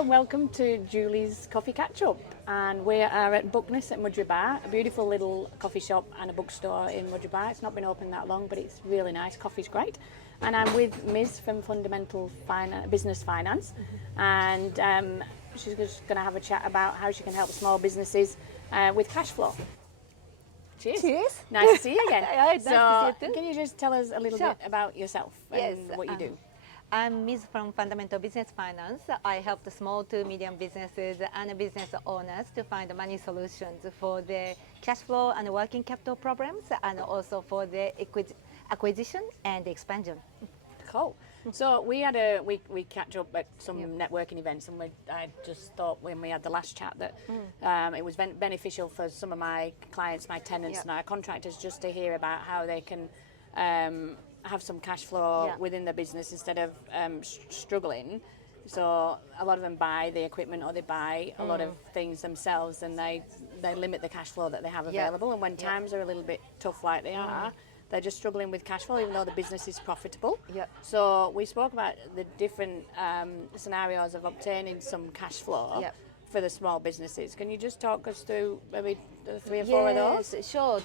Hello and welcome to Julie's Coffee Catch Up, and we are at Buckness at Mudgee Bar, a beautiful little coffee shop and a bookstore in Mudgee Bar. It's not been open that long, but it's really nice. Coffee's great. And I'm with Ms from Fundamental Business Finance, and she's just going to have a chat about how she can help small businesses with cash flow. Cheers. Cheers. Nice to see you again. Nice to see you too. Can you just tell us a little Sure. bit about yourself and Yes, what you do? I'm Ms. from Fundamental Business Finance. I help the small to medium businesses and business owners to find money solutions for their cash flow and working capital problems, and also for their acquisition and expansion. Cool. So we catch up at some networking events, and I just thought when we had the last chat that it was beneficial for some of my clients, my tenants, and our contractors just to hear about how they can have some cash flow within their business instead of struggling. So a lot of them buy the equipment or they buy a lot of things themselves, and they limit the cash flow that they have available. And when times are a little bit tough like they are, they're just struggling with cash flow even though the business is profitable. So we spoke about the different scenarios of obtaining some cash flow for the small businesses. Can you just talk us through maybe 3 or 4 of those? Yes, sure.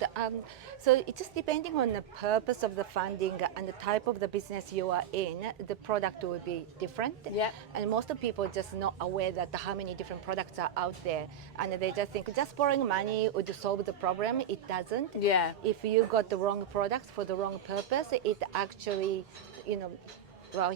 So it's just depending on the purpose of the funding and the type of the business you are in, the product will be different. And most of people just not aware that how many different products are out there, and they just think just borrowing money would solve the problem. It doesn't. If you got the wrong products for the wrong purpose, it actually,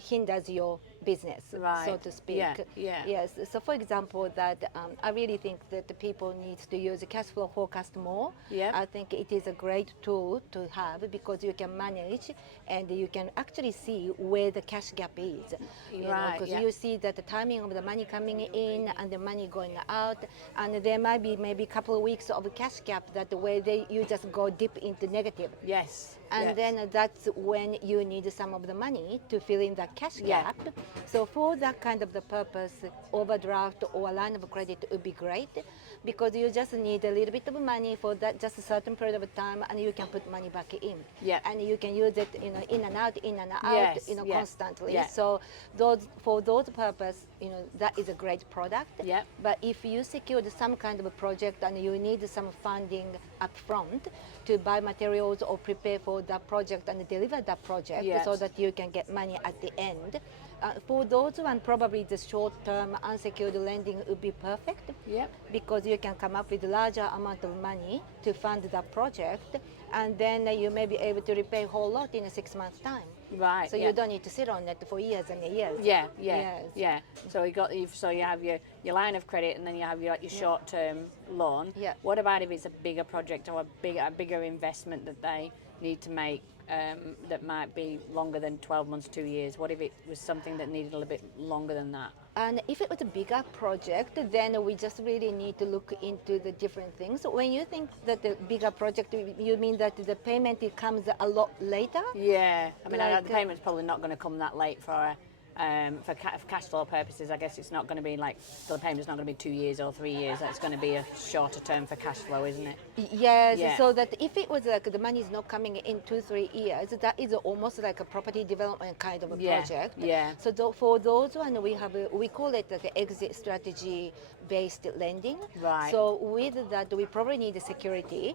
hinders your business, so to speak. Yes. So, for example, that I really think that the people need to use a cash flow forecast more. I think it is a great tool to have because you can manage and you can actually see where the cash gap is. Because you see that the timing of the money coming in and the money going out, and there might be maybe a couple of weeks of a cash gap that where you just go deep into negative. And then that's when you need some of the money to fill in that cash gap. So for that kind of the purpose, overdraft or a line of credit would be great because you just need a little bit of money for that just a certain period of time, and you can put money back in. And you can use it, in and out, constantly. So for those purpose, that is a great product. But if you secured some kind of a project and you need some funding up front to buy materials or prepare for that project and deliver that project so that you can get money at the end. For those one, probably the short-term unsecured lending would be perfect because you can come up with a larger amount of money to fund that project, and then you may be able to repay a whole lot in 6 months' time. So you don't need to sit on it for years and years. So you have your line of credit, and then you have your short-term loan. What about if it's a bigger project or a bigger investment that they need to make that might be longer than 12 months, 2 years? What if it was something that needed a little bit longer than that? And if it was a bigger project, then we just really need to look into the different things. When you think that the bigger project, you mean that the payment comes a lot later? I mean, the payment's probably not going to come that late for cash flow purposes. I guess it's not going to be the payment's not going to be 2 years or 3 years. It's going to be a shorter term for cash flow, isn't it? So that if it was like the money is not coming in 2-3 years, that is almost like a property development kind of a project. So for those one, we call it like exit strategy based lending. So with that, we probably need a security.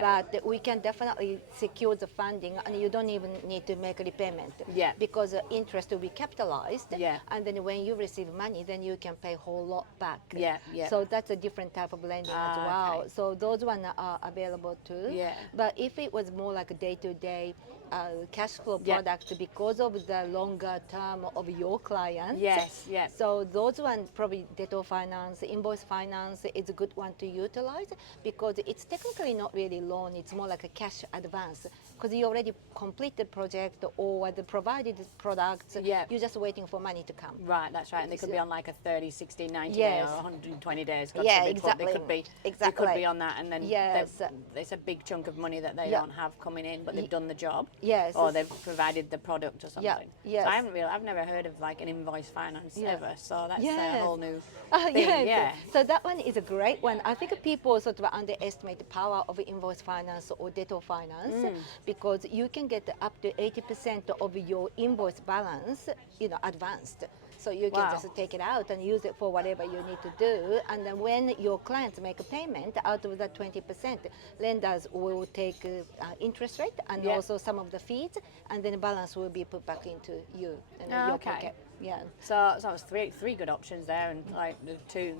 But we can definitely secure the funding, and you don't even need to make a repayment because the interest will be capitalized. And then when you receive money, then you can pay a whole lot back. So that's a different type of lending as well. So those ones are available too. But if it was more like a day-to-day cash flow product because of the longer term of your clients. So those ones, probably debtor finance, invoice finance is a good one to utilize because it's technically not really loan, it's more like a cash advance because you already completed the project or the provided products, you're just waiting for money to come. That's right. And they could be on like a 30, 60, 90 day or 120 days. Exactly. They could be on that, and then it's a big chunk of money that they don't have coming in, but they've done the job. Or they've provided the product or something. So I've never heard of like an invoice finance ever. So that's a whole new thing. So that one is a great one. I think people sort of underestimate the power of invoice finance or debtor finance because you can get up to 80% of your invoice balance, advanced. So you can just take it out and use it for whatever you need to do. And then when your clients make a payment, out of that 20%, lenders will take interest rate and also some of the fees, and then the balance will be put back into you and your pocket. Yeah. So that was three good options there, and like the two,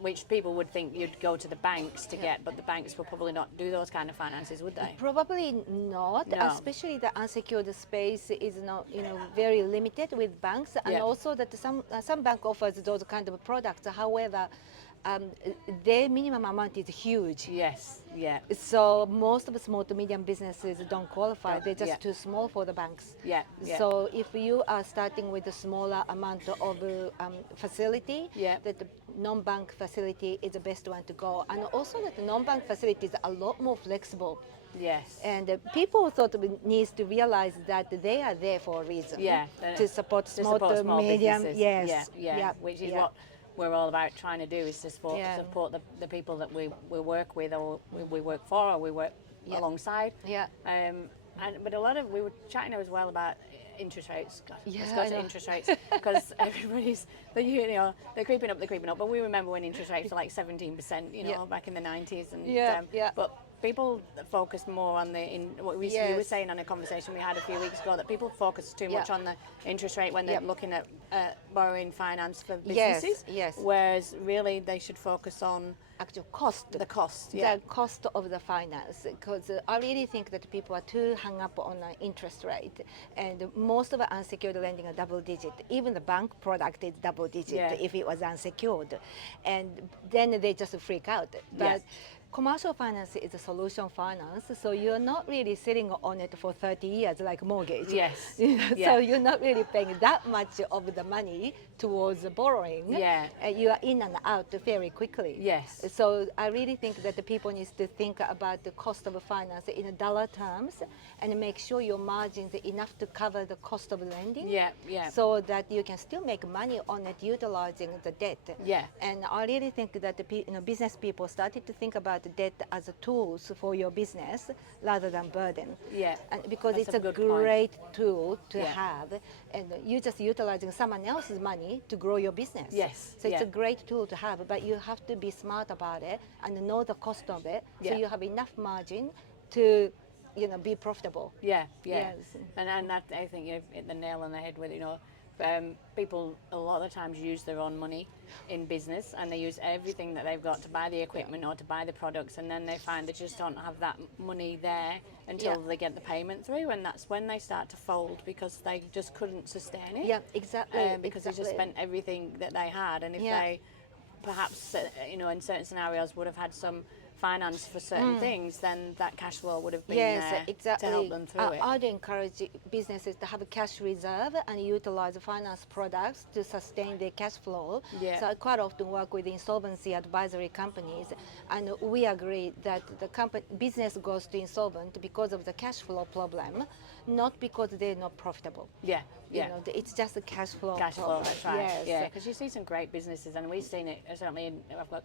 which people would think you'd go to the banks to get, but the banks will probably not do those kind of finances, would they? Probably not, especially the unsecured space is not, very limited with banks, and also that some bank offers those kind of products. However, their minimum amount is huge. Yes, yeah. So most of the small to medium businesses don't qualify. They're just too small for the banks. Yeah. So if you are starting with a smaller amount of facility, that the non-bank facility is the best one to go. And also that the non-bank facility is a lot more flexible. Yes. And people sort of needs to realize that they are there for a reason. Yeah. To support small to medium. Businesses. Yes. Yeah. Which is what we're all about trying to do, is to support the people that we work with, or we work for, or we work alongside. Yeah. But a lot of, we were chatting as well about interest rates. Let's Yeah, go to interest rates, because everybody's, they're creeping up. But we remember when interest rates were like 17%, back in the 90s. And but people focus more on what you were saying on a conversation we had a few weeks ago, that people focus too much on the interest rate when they're looking at borrowing finance for businesses. Yes. Whereas really they should focus on actual cost. The cost, The cost of the finance, because I really think that people are too hung up on the interest rate, and most of the unsecured lending are double digit. Even the bank product is double digit if it was unsecured, and then they just freak out. But commercial finance is a solution finance, so you're not really sitting on it for 30 years like mortgage. Yes. So you're not really paying that much of the money towards the borrowing. Yeah. You are in and out very quickly. Yes. So I really think that the people need to think about the cost of finance in dollar terms, and make sure your margins are enough to cover the cost of lending. So that you can still make money on it utilizing the debt. And I really think that the business people started to think about the debt as a tools for your business rather than burden. And because That's it's a great tool to have, and you're just utilizing someone else's money to grow your business. So it's a great tool to have, but you have to be smart about it and know the cost of it, so you have enough margin to be profitable. Yes. And that, I think you've hit the nail on the head with, people a lot of times use their own money in business, and they use everything that they've got to buy the equipment or to buy the products, and then they find they just don't have that money there until they get the payment through, and that's when they start to fold, because they just couldn't sustain it. Exactly. Because they just spent everything that they had, and if they perhaps in certain scenarios would have had some finance for certain things, then that cash flow would have been there to help them through it. I'd encourage businesses to have a cash reserve and utilize finance products to sustain their cash flow. So I quite often work with insolvency advisory companies, and we agree that the business goes to insolvent because of the cash flow problem, not because they're not profitable. It's just a cash flow. That's right. Because you see some great businesses, and we've seen it certainly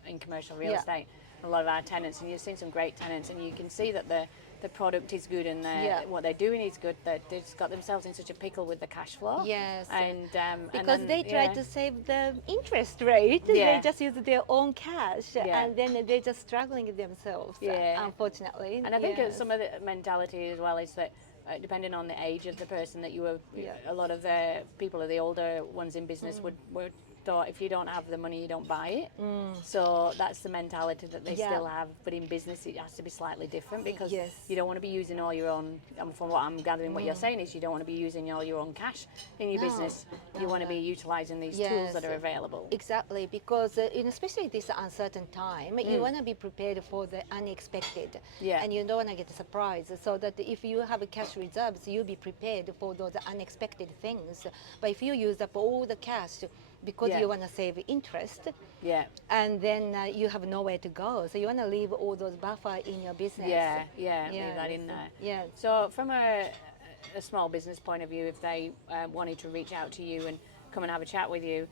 in commercial real estate. A lot of our tenants, and you've seen some great tenants, and you can see that the product is good, and what they're doing is good, that they've got themselves in such a pickle with the cash flow. And because they try to save the interest rate, they just use their own cash, and then they're just struggling themselves, unfortunately. And I think some of the mentality as well is that depending on the age of the person that you were, a lot of the people, are the older ones in business, would thought if you don't have the money, you don't buy it. So that's the mentality that they still have. But in business, it has to be slightly different, because you don't want to be using all your own. From what I'm gathering, what you're saying is you don't want to be using all your own cash in your business. You want to be utilizing these tools that are available. Exactly, because especially this uncertain time, you want to be prepared for the unexpected, and you don't want to get a surprise. So that if you have a cash reserves, you'll be prepared for those unexpected things. But if you use up all the cash because you want to save interest, and then you have nowhere to go, so you want to leave all those buffer in your business. Leave that in there. So from a small business point of view, if they wanted to reach out to you and come and have a chat with you,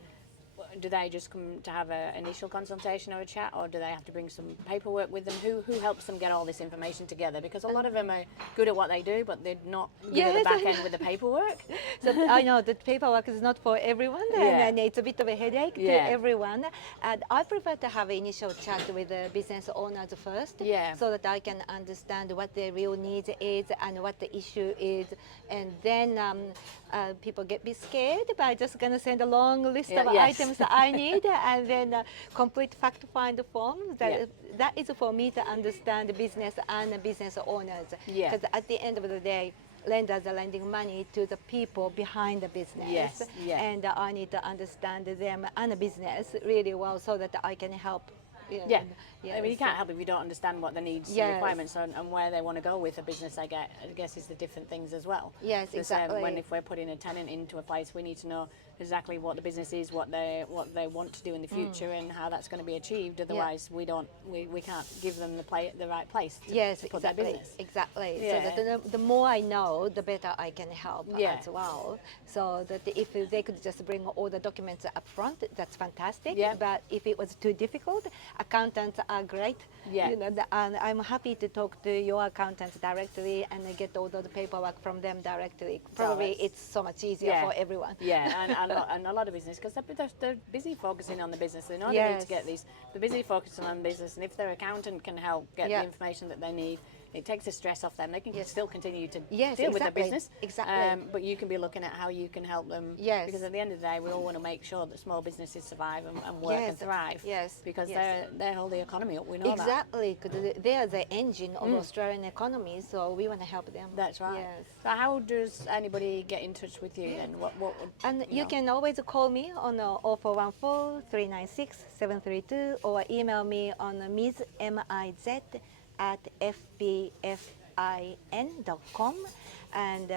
do they just come to have an initial consultation or a chat, or do they have to bring some paperwork with them? Who helps them get all this information together? Because a lot of them are good at what they do, but they're not good at the back end with the paperwork. So I know that paperwork is not for everyone, and it's a bit of a headache to everyone. And I prefer to have an initial chat with the business owners first, so that I can understand what their real needs is and what the issue is, and then people get a bit scared, but I'm just gonna send a long list of items that I need, and then complete fact-find form. That is for me to understand the business and the business owners. Because at the end of the day, lenders are lending money to the people behind the business, and I need to understand them and the business really well so that I can help. I mean, you can't help if you don't understand what the needs and requirements are and where they want to go with a business. I guess is the different things as well. Yes, exactly. When if we're putting a tenant into a place, we need to know exactly what the business is, what they want to do in the future, and how that's going to be achieved. Otherwise, we can't give them the right place to put their business. Exactly. So that the more I know, the better I can help as well. So that if they could just bring all the documents up front, that's fantastic. But if it was too difficult, accountants are great. You know, and I'm happy to talk to your accountants directly and get all the paperwork from them directly. Probably it's so much easier for everyone. And a lot of business, because they're busy focusing on the business. They know they need to get these. They're busy focusing on business, and if their accountant can help get the information that they need, it takes the stress off them. They can still continue to deal with their business. But you can be looking at how you can help them. Because at the end of the day, we all want to make sure that small businesses survive and work and thrive. Because they hold the economy up. We know that. Exactly, because they are the engine of Australian economy, so we want to help them. That's right. So how does anybody get in touch with you then? What would, and you can always call me on 0414 396 732 or email me on miz@fbfin.com, and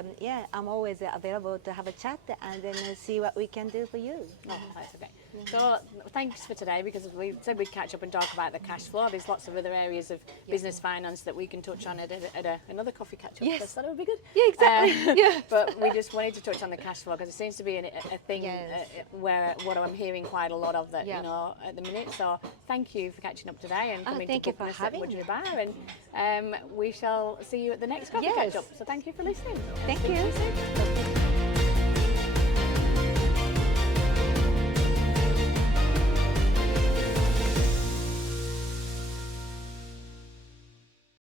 I'm always available to have a chat and then see what we can do for you. That's okay. So thanks for today, because we said we'd catch up and talk about the cash flow. There's lots of other areas of business finance that we can touch on at another coffee catch up. I thought it would be good. Exactly. But we just wanted to touch on the cash flow because it seems to be a thing where what I'm hearing quite a lot of that at the minute. So thank you for catching up today and coming to book us at Woodley Bar, and we shall see you at the next coffee catch up. So thank you for listening. Thank you.